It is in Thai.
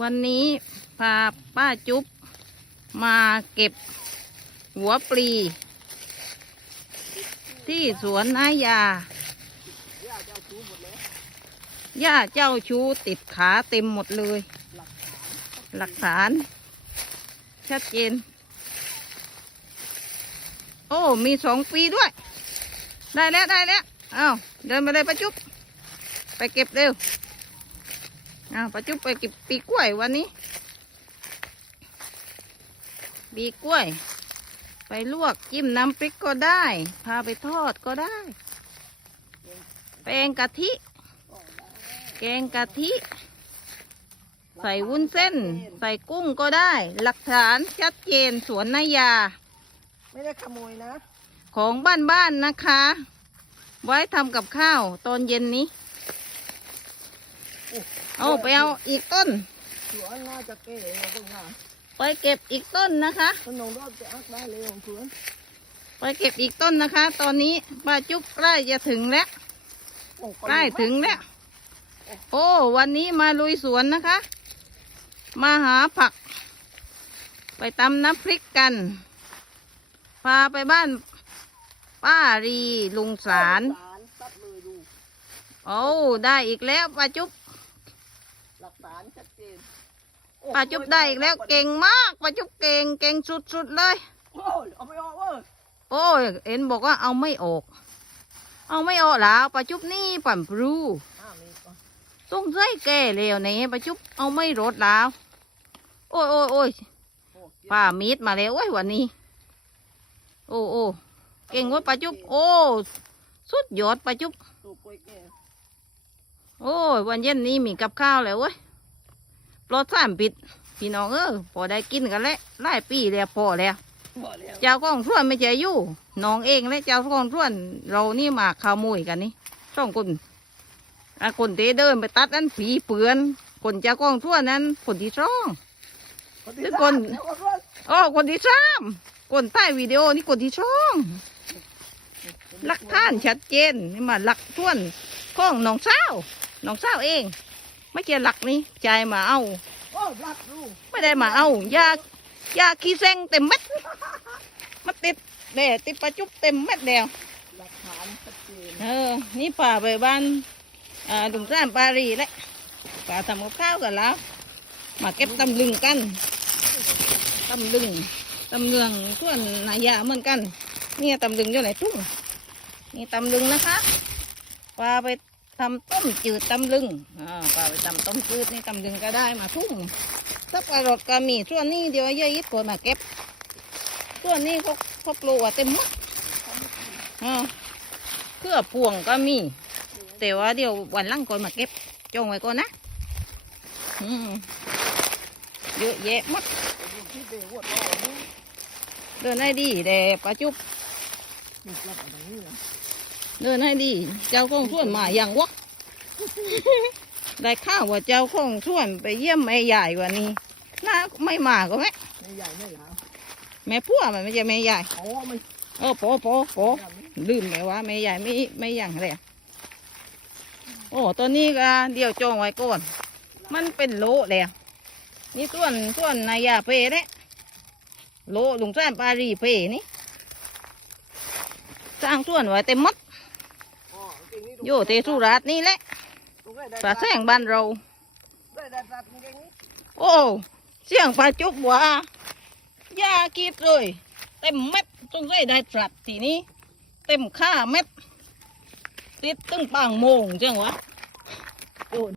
วันนี้พาป้าจุ๊บมาเก็บหัวปลี ที่สวนนายาหญ้าเจ้าชูติดขาเต็มหมดเลย หลักฐาน ชัดเจน โอ้มีสองปีด้วย ได้แล้วได้แล้ว เอาเดินไปเลยป้าจุ๊บไปเก็บเร็ว อาป้าจุ๊บไปเก็บปีกล้วยวันนี้ปีกล้วย ไปลวกจิ้มน้ำพริกก็ได้ พาไปทอดก็ได้ แปงกะทิ แกงกะทิ ใส่วุ้นเส้น ใส่กุ้งก็ได้ หลักฐานชัดเจนสวนนายา ไม่ได้ขโมยนะ ของบ้านๆนะคะ ไว้ทำกับข้าวตอนเย็นนี้ เอาไปเอาอีกต้นสวนน่าจะเก๋เราเพิ่งมาไปเก็บอีกต้นนะคะขนมรอบจะอักได้เลยของสวนไปเก็บอีกต้นนะคะ ตอนนี้ป้าจุ๊บใกล้จะถึงแล้วโอ้ใกล้ถึงแล้วโอ้วันนี้มาลุยสวนนะคะ มาหาผัก ไปตำน้ำพริกกัน พาไปบ้าน ป้ารีลุงสารสารตัดเลยดูโอ้ได้อีกแล้วป้าจุ๊บ หลักฐานชัดเจนป้าจุ๊บได้อีกแล้วเก่งมากป้าจุ๊บเก่งเก่งสุดๆเลย โอ้ยเอาไปออกเว้ยโอ้ยเอ็นบอกว่าเอาไม่ออก เอาไม่ออกแล้วป้าจุ๊บนี่ปั่นปรูห้ามีก่อนต้องใส่แก่แล้วนี่ป้าจุ๊บเอาไม่รดแล้ว โอ้ยโอ้ยโอ้ยโอ้เจ็บป้ามีดมาแล้วเว้ยวันนี้ โอ้โอ้เก่งเว่าป้าจุ๊บโอ้สุดยอดป้าจุ๊บ ตัวกล้วยแก่โอ้ยวันเย็นนี้มีกับข้าวแล้วเว้ย ปลอดสารปิดพี่น้องเออพอได้กินกันแล้วไล่ปีแล้วพอแล้วบ่แล้วเจ้าของส่วนไม่ใจอยู่น้องเองและเจ้าของส่วน เรานี่มาขโมยกันนี่สองคนอะคนเตเดินไปตัดนั้นผีเปือนคนเจ้าของส่วนนั้น คนที่สองที่ทุกคนสามแล้วก็โอ้คนที่สามคนใต้วิดีโอนี่คนที่สองหลักฐานชัดเจนนี่มาหลักส่วนของน้องสาวน้องสาวเอง ไม่ใช่หลักนี่ใจายมาเอาโอ้รักดูไม่ได้มาเอายายาขี้เซ็งเต็มเม็ดมาติดเด่ติดประจุบเต็มเม็ดแล้วหลักฐานชัดเจนเออ นี่ป่าไปบ้านอ่าดุงซ่านปารีแล้วป่าทำกับข้าวกันแล้ว มาเก็บตำลึงกันตำลึงตำเลืองส่วนนายาเหมือนกัน เนี่ยตำลึงอยู่ไหนทุ่งนี่ตำลึงนะคะป่าไป ทำต้มจืดตำลึงอ่าป่าไปทำต้มจืดนี่ตำลึงก็ได้มาทุ่งสับปะรดก็มีส่วนนี้เดี๋ยวเยอะยิบคนมาเก็บ ส่วนนี้เขาเขาปลูกไว้เต็มหมดอ่าเครือพวงก็มี แต่ว่าเดี๋ยววันลังก่อนมาเก็บจองไว้ก่อนนะอืมเยอะแยะมดที่เดต่อนี่เดินให้ดีแต่ปลาจุบ มีกลับมาตรงนี้นะเดินให้ดี เจ้าของส่วนมาอย่างวะได้ข้าวว่าเจ้าของส่วนไปเยี่ยมแม่ใหญ่วันนี้น่าไม่มาก็แม่ไม่ใหญ่ไม่ยาวแม่พัวมันไม่ใช่แม่ใหญ่อ๋อมันเออโปโปโปลืมแม่ว่าแม่ใหญ่ไม่ไม่อย่างไรโอ้ตัวนี้ก็เดี๋ยวจองไว้ก่อน มันเป็นโลแล้วนี่ส่วนส่วนนายาเพเนี่ยโลลุงแซมปารีเพนี่สร้างส่วนไว้เต็มหมัดอ๋อ เก่งนี่โยเตสุราษฎร์นี่แหละตรงไหนได้ปลาแซงบ้านเราได้ได้ได้เก่งนี่โอ้เสียงปลาจุบว่ายากีดเลยเต็มเม็ดจงได้ได้ปลัดทีนี้ เต็มค่าเม็ดติดตึ้งปางโมงจังวะ